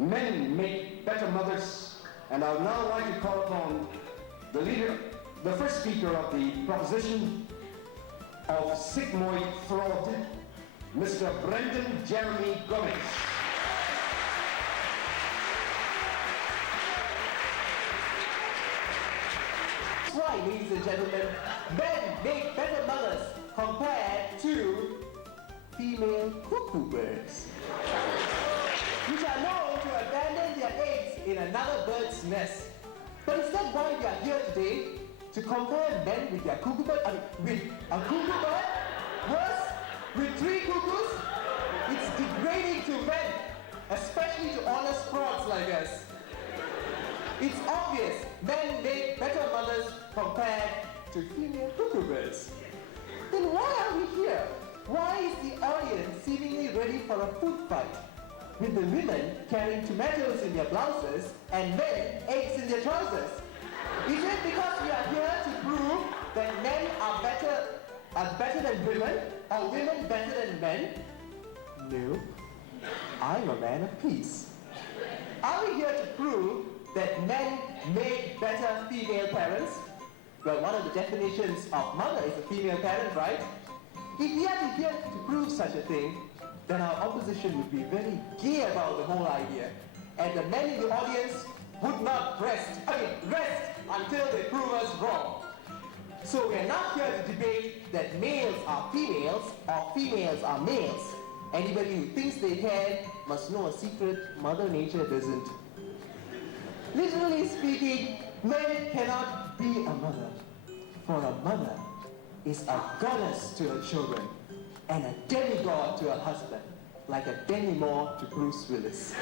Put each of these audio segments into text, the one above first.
Men make better mothers, and I would now like to call upon the leader, the first speaker of the proposition of Sigmoid Freud, Mr. Brendan Jeremy Gomez. That's right, ladies and gentlemen, men make better mothers compared to female cuckoo birds, which are known to abandon their eggs in another bird's nest. But is that why we are here today? To compare men with their cuckoo bird? With a cuckoo bird? Worse, with 3 cuckoos? It's degrading to men, especially to honest frauds like us. It's obvious men make better mothers compared to female cuckoo birds. Then why are we here? Why is the audience seemingly ready for a food fight? With the women carrying tomatoes in their blouses and men eggs in their trousers? Is it because we are here to prove that men are better than women, or women better than men? No, I'm a man of peace. Are we here to prove that men make better female parents? Well, one of the definitions of mother is a female parent, right? If we are here to prove such a thing, then our opposition would be very gay about the whole idea. And the men in the audience would not rest until they prove us wrong. So we are not here to debate that males are females or females are males. Anybody who thinks they can must know a secret Mother Nature doesn't. Literally speaking, men cannot be a mother, for a mother is a goddess to her children and a demigod to her husband, like a Demi-Moore to Bruce Willis.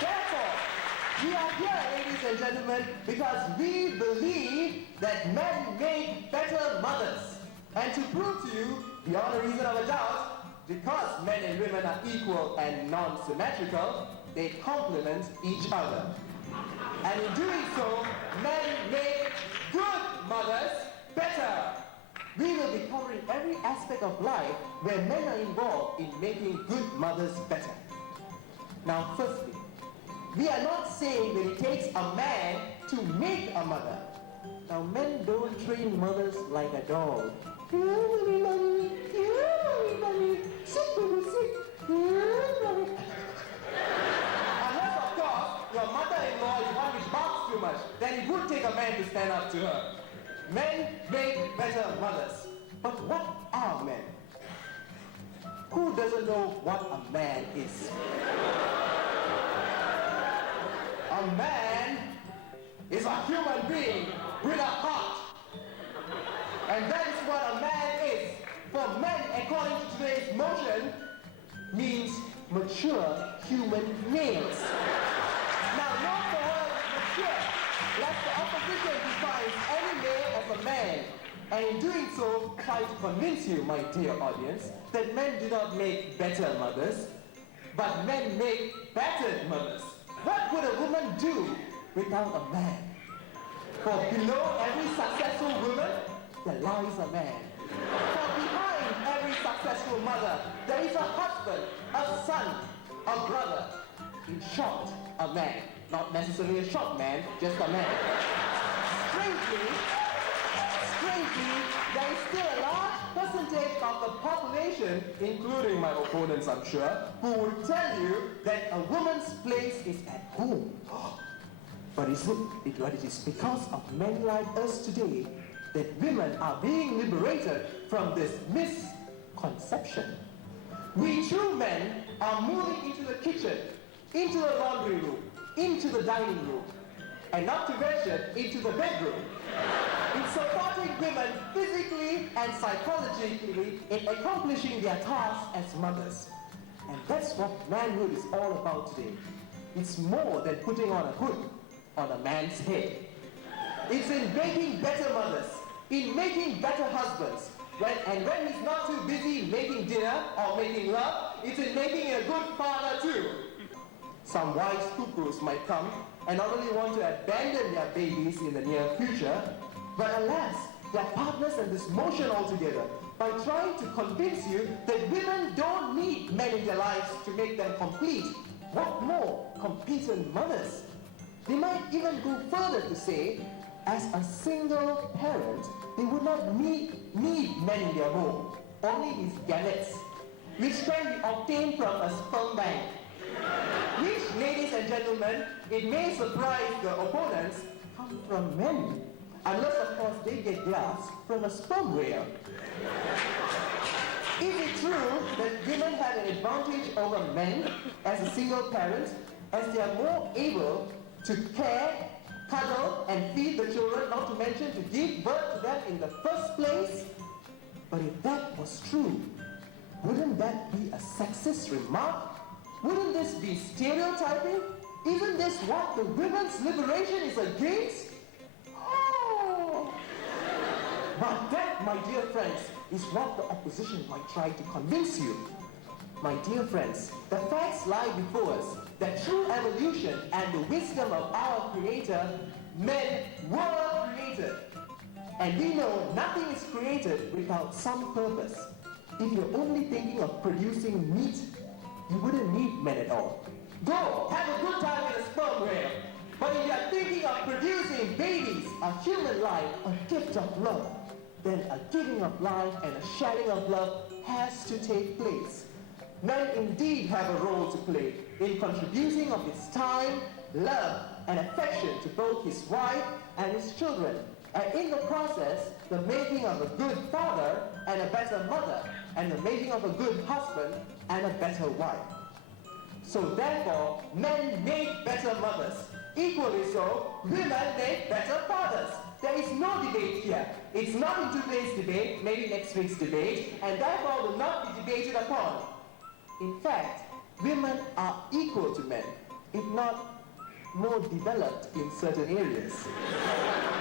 Therefore, we are here, ladies and gentlemen, because we believe that men make better mothers. And to prove to you, beyond a reason of a doubt, because men and women are equal and non-symmetrical, they complement each other. And in doing so, men make good mothers better. We will be covering every aspect of life where men are involved in making good mothers better. Now, firstly, we are not saying that it takes a man to make a mother. Now, men don't train mothers like a dog. Mommy, mommy, mommy, sick, baby, sick, mommy. Unless, of course, your mother-in-law is one which barks too much, then it would take a man to stand up to her. Men make better mothers. But what are men? Who doesn't know what a man is? A man is a human being with a heart. And that is what a man is. For men, according to today's motion, means mature human males. Now, note the word mature, lest the opposition defines any male as a man, and in doing so, try to convince you, my dear audience, that men do not make better mothers, but men make battered mothers. What would a woman do without a man? For below every successful woman, there lies a man. For behind every successful mother, there is a husband, a son, a brother. In short, a man. Not necessarily a short man, just a man. Strangely, there is still a large percentage of the population, including my opponents, I'm sure, who will tell you that a woman's place is at home. But it is because of men like us today that women are being liberated from this misconception. We true men are moving into the kitchen, into the laundry room, into the dining room, and not to mention into the bedroom, in supporting women physically and psychologically in accomplishing their tasks as mothers. And that's what manhood is all about today. It's more than putting on a hood on a man's head. It's in making better mothers, in making better husbands, when he's not too busy making dinner or making love, it's in making a good father too. Some wise cuckoos might come and not only want to abandon their babies in the near future, but alas, their partners in this motion altogether by trying to convince you that women don't need men in their lives to make them complete. What more? militant mothers. They might even go further to say, as a single parent, they would not need men in their home, only his gametes, which can be obtained from a sperm bank. Which, ladies and gentlemen, it may surprise the opponents, come from men, unless of course they get theirs from a sperm whale. Is it true that women have an advantage over men as a single parent, as they are more able to care, cuddle, and feed the children, not to mention to give birth to them in the first place? But if that was true, wouldn't that be a sexist remark? Wouldn't this be stereotyping? Isn't this what the women's liberation is against? Oh! But that, my dear friends, is what the opposition might try to convince you. My dear friends, the facts lie before us that through evolution and the wisdom of our Creator, men were created. And we know nothing is created without some purpose. If you're only thinking of producing meat, you wouldn't need men at all. Go, have a good time in a sperm whale. But if you're thinking of producing babies, a human life, a gift of love, then a giving of life and a sharing of love has to take place. Men indeed have a role to play in contributing of his time, love, and affection to both his wife and his children, and in the process, the making of a good father and a better mother, and the making of a good husband and a better wife. So therefore, men make better mothers. Equally so, women make better fathers. There is no debate here. It's not in today's debate, maybe next week's debate, and therefore will not be debated upon. In fact, women are equal to men, if not more developed in certain areas.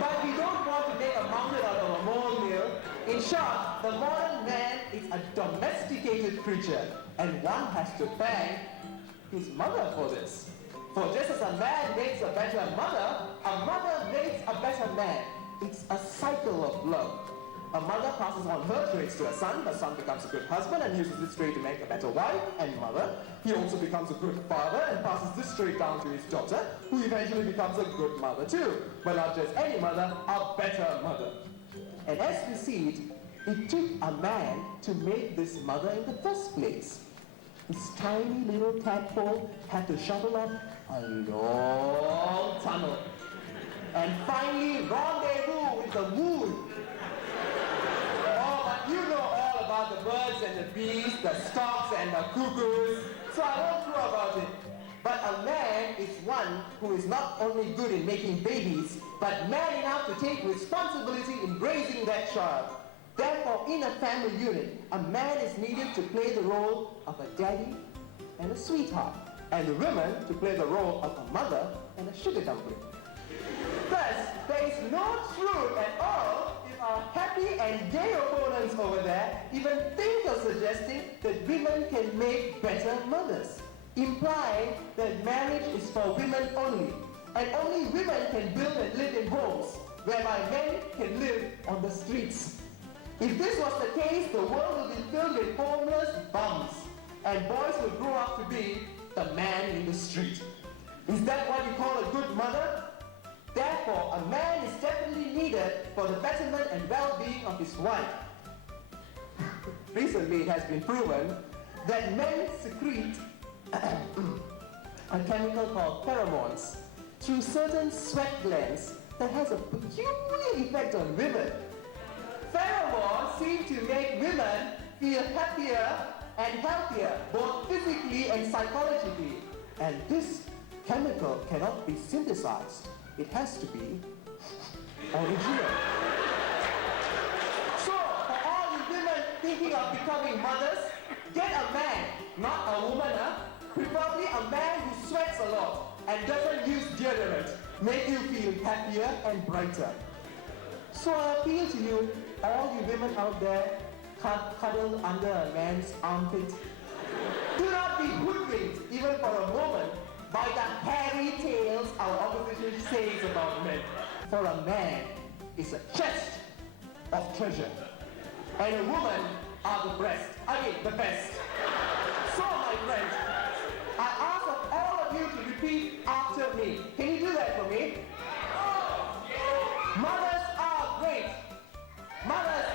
But we don't want to make a mountain out of a molehill. In short, the modern man is a domesticated creature, and one has to thank his mother for this. For just as a man makes a better mother, a mother makes a better man. It's a cycle of love. A mother passes on her traits to her son becomes a good husband and uses this trait to make a better wife and mother. He also becomes a good father and passes this trait down to his daughter, who eventually becomes a good mother too. But not just any mother, a better mother. And as we see it, it took a man to make this mother in the first place. This tiny little tadpole had to shovel up a long tunnel and finally rendezvous with the moon. Oh, but you know all about the birds and the bees, the storks and the cuckoos, so I won't crow about it. But a man is one who is not only good in making babies, but man enough to take responsibility in raising that child. Therefore, in a family unit, a man is needed to play the role of a daddy and a sweetheart, and the woman to play the role of a mother and a sugar dumpling. Thus, there is no truth at all if our happy and gay opponents over there even think of suggesting that women can make better mothers, implying that marriage is for women only, and only women can build and live in homes, whereby men can live on the streets. If this was the case, the world would be filled with homeless bums, and boys would grow up to be the man in the street. Is that what you call a good mother? Therefore, a man is definitely needed for the betterment and well-being of his wife. Recently, it has been proven that men secrete a chemical called pheromones through certain sweat glands that has a peculiar effect on women. Pheromones seem to make women feel happier and healthier, both physically and psychologically. And this chemical cannot be synthesized. It has to be original. So, for all you women thinking of becoming mothers, get a man, not a woman, preferably a man who sweats a lot and doesn't use deodorant. Make you feel happier and brighter. So I appeal to you, all you women out there, cuddled under a man's armpit. Do not be hoodwinked, even for a moment, by the hairy tales our opposition says about men. For a man is a chest of treasure, and a woman are the best. So, my friends, I ask of all of you to repeat repeat after me. Can you do that for me? Mothers are great. Mothers